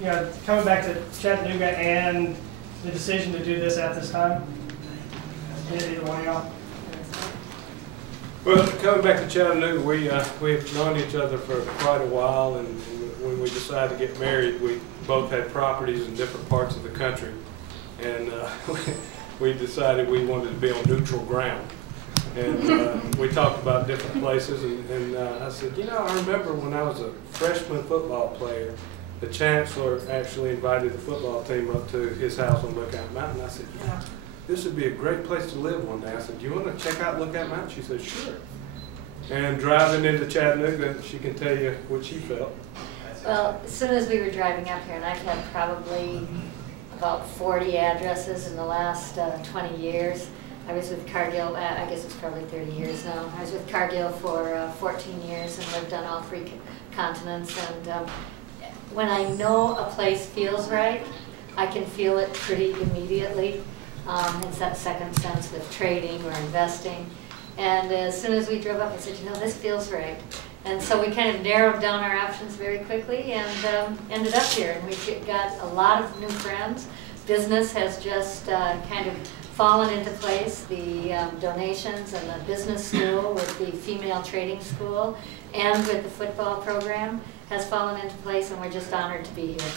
you know, coming back to Chattanooga and the decision to do this at this time? Either one of y'all? Well, coming back to Chattanooga, we've known each other for quite a while, and when we decided to get married, we both had properties in different parts of the country, and we decided we wanted to be on neutral ground. And we talked about different places, and I said, you know, I remember when I was a freshman football player, the chancellor actually invited the football team up to his house on Lookout Mountain. I said, yeah, this would be a great place to live one day. I said, do you want to check out Lookout Mountain? She said, sure. And driving into Chattanooga, she can tell you what she felt. Well, as soon as we were driving up here, and I've had probably about 40 addresses in the last 20 years. I was with Cargill, I guess it's probably 30 years now. I was with Cargill for 14 years and lived on all 3 continents. And when I know a place feels right, I can feel it pretty immediately. It's that second sense with trading or investing. And as soon as we drove up, I said, you know, this feels right. And so we kind of narrowed down our options very quickly and ended up here. And we got a lot of new friends. Business has just kind of fallen into place. The donations and the business school with the female trading school and with the football program has fallen into place, and we're just honored to be here.